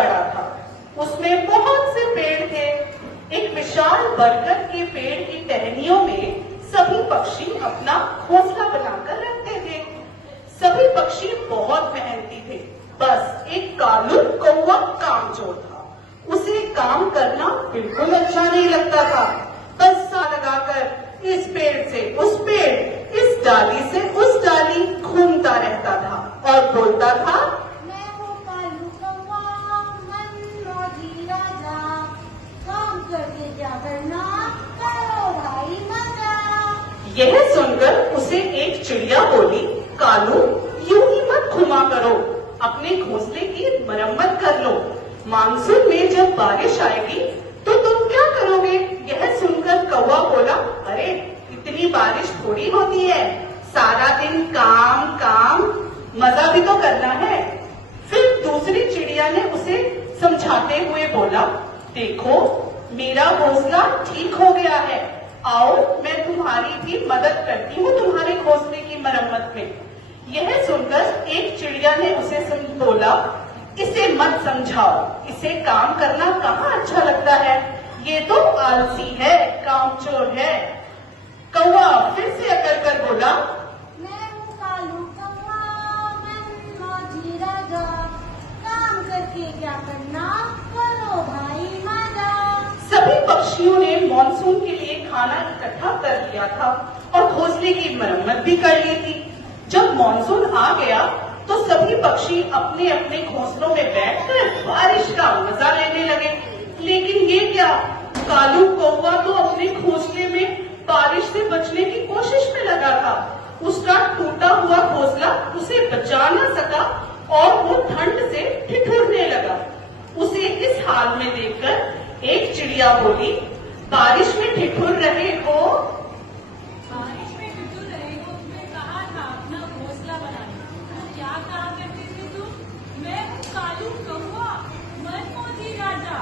बड़ा था। उसमें बहुत से पेड़ थे। एक विशाल बरगद के पेड़ की टहनियों में सभी पक्षी अपना घोंसला बनाकर रखते थे। सभी पक्षी बहुत मेहनती थे। बस एक कालू कौवा कामचोर था। उसे काम करना बिल्कुल अच्छा नहीं लगता था। बस सा लगाकर इस पेड़ से उस पेड़, इस डाली से उस डाली घूमता रहता था और बोलता था, मैं हूँ कालू कौवा, मनमौजी राजा, काम करके क्या करना, करो भाई मजा। यह सुनकर उसे एक चिड़िया बोली, कालू यूं ही मत घुमा करो, अपने घोंसले की मरम्मत कर लो। मानसून में जब बारिश आएगी तो तुम क्या करोगे? यह सुनकर कौवा बोला, अरे इतनी बारिश थोड़ी होती है, सारा दिन काम काम, मजा भी तो करना है। फिर दूसरी चिड़िया ने उसे समझाते हुए बोला, देखो मेरा घोंसला ठीक हो गया है, आओ मैं तुम्हारी भी मदद करती हूँ तुम्हारे घोंसले की मरम्मत में। यह सुनकर एक चिड़िया ने उसे बोला, इसे मत समझाओ, इसे काम करना कहाँ अच्छा लगता है, ये तो आलसी है, कामचोर है। कौवा फिर से अकड़ कर बोला, मैं हूँ कालू कौवा, मनमौजी राजा, काम करके क्या करना, करो भाई मजा। सभी पक्षियों ने मॉनसून के लिए खाना इकट्ठा कर लिया था और घोंसले की मरम्मत भी कर ली थी। जब मॉनसून आ गया तो सभी पक्षी अपने अपने घोंसलों में बैठकर बारिश का मजा लेने लगे। लेकिन ये क्या, कालू कौवा तो अपने घोंसले में बारिश से बचने की कोशिश में लगा था। उसका टूटा हुआ घोंसला उसे बचा न सका और वो ठंड से ठिठुरने लगा। उसे इस हाल में देखकर एक चिड़िया बोली, बारिश में ठिठुर रहे हो? बारिश में ठिठुर रहे हो, तुम्हें कहा था अपना घोंसला बनाने। क्या कहा करते थे तुम? मैं हूँ कालू कौवा, मनमौजी राजा,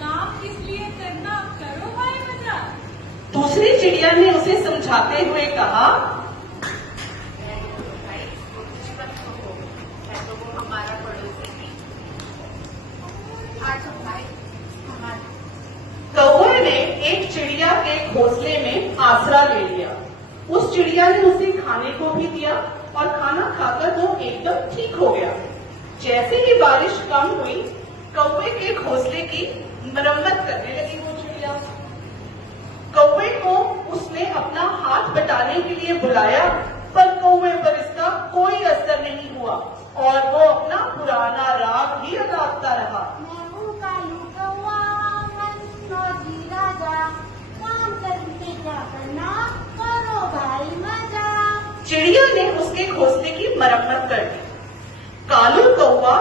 काम किस लिए करना, करो भाई मजा। दूसरी चिड़िया ने उसे समझाते हुए कहा, कौवे ने एक चिड़िया के घोंसले में आसरा ले लिया। उस चिड़िया ने उसे खाने को भी दिया और खाना खाकर वो एकदम ठीक हो गया। जैसे ही बारिश कम हुई, कौवे के घोंसले की मरम्मत करने लगी वो चिड़िया। कौवे को उसने अपना हाथ बटाने के लिए बुलाया, पर कौवे पर इसका कोई असर नहीं हुआ और वो अपना पुराना राग ही अदाता रहा। मैं हूँ कालू कौवा, मनमौजी राजा, काम करके क्या करना, करो भाई मजा। चिड़िया ने उसके घोंसले की मरम्मत कर दी। कालू कौवा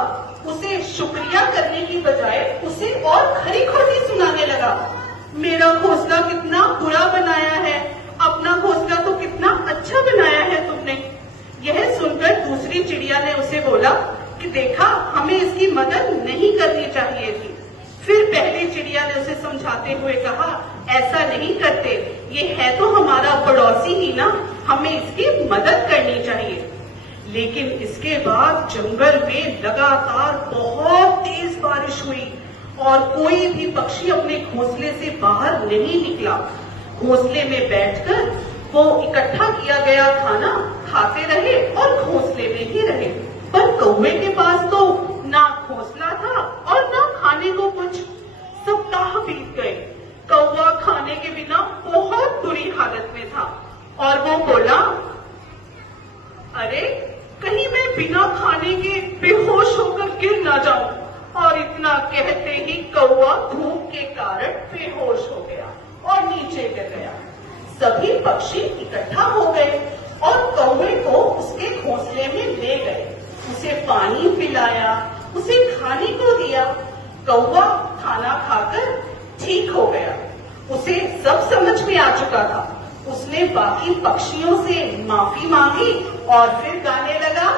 उसे शुक्रिया करने की बजाय उसे और खरी खोटी सुनाने लगा। मेरा घोंसला कितना बुरा बनाया है, अपना घोंसला तो कितना अच्छा बनाया है तुमने। यह सुनकर दूसरी चिड़िया ने उसे बोला कि देखा, हमें इसकी मदद नहीं करनी चाहिए थी। फिर पहली चिड़िया ने उसे समझाते हुए कहा, ऐसा नहीं करते, ये है तो हमारा पड़ोसी ही ना, हमें इसकी मदद करनी चाहिए। लेकिन इसके बाद जंगल में लगातार बहुत तेज बारिश हुई और कोई भी पक्षी अपने घोंसले से बाहर नहीं निकला। घोंसले में बैठकर वो इकट्ठा किया गया खाना खाते रहे और घोंसले में ही रहे। पर कौवे के पास तो ना घोंसला था और ना खाने को कुछ। सप्ताह बीत गए, कौवा खाने के बिना बहुत बुरी हालत में था और वो बोला, अरे कहीं मैं बिना खाने के बेहोश होकर गिर ना जाऊं। और इतना कहते ही कौवा धूप के कारण बेहोश हो गया और नीचे गिर गया। सभी पक्षी इकट्ठा हो गए और कौवे को उसके घोंसले में ले गए। उसे पानी पिलाया, उसे खाने को दिया। कौवा खाना खाकर ठीक हो गया। उसे सब समझ में आ चुका था। उसने बाकी पक्षियों से माफी मांगी और फिर गाने लगा,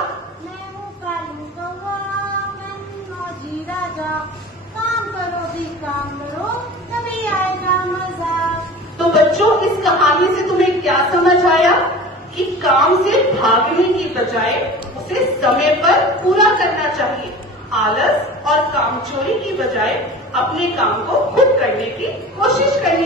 मैं हूँ कालू कौवा, मनमौजी राजा, काम करो भी काम करो, तभी आएगा मजा। तो बच्चों, इस कहानी से तुम्हें क्या समझ आया कि काम से भागने की बजाय उसे समय पर पूरा करना चाहिए। आलस और कामचोरी की बजाय अपने काम को खुद करने की कोशिश करनी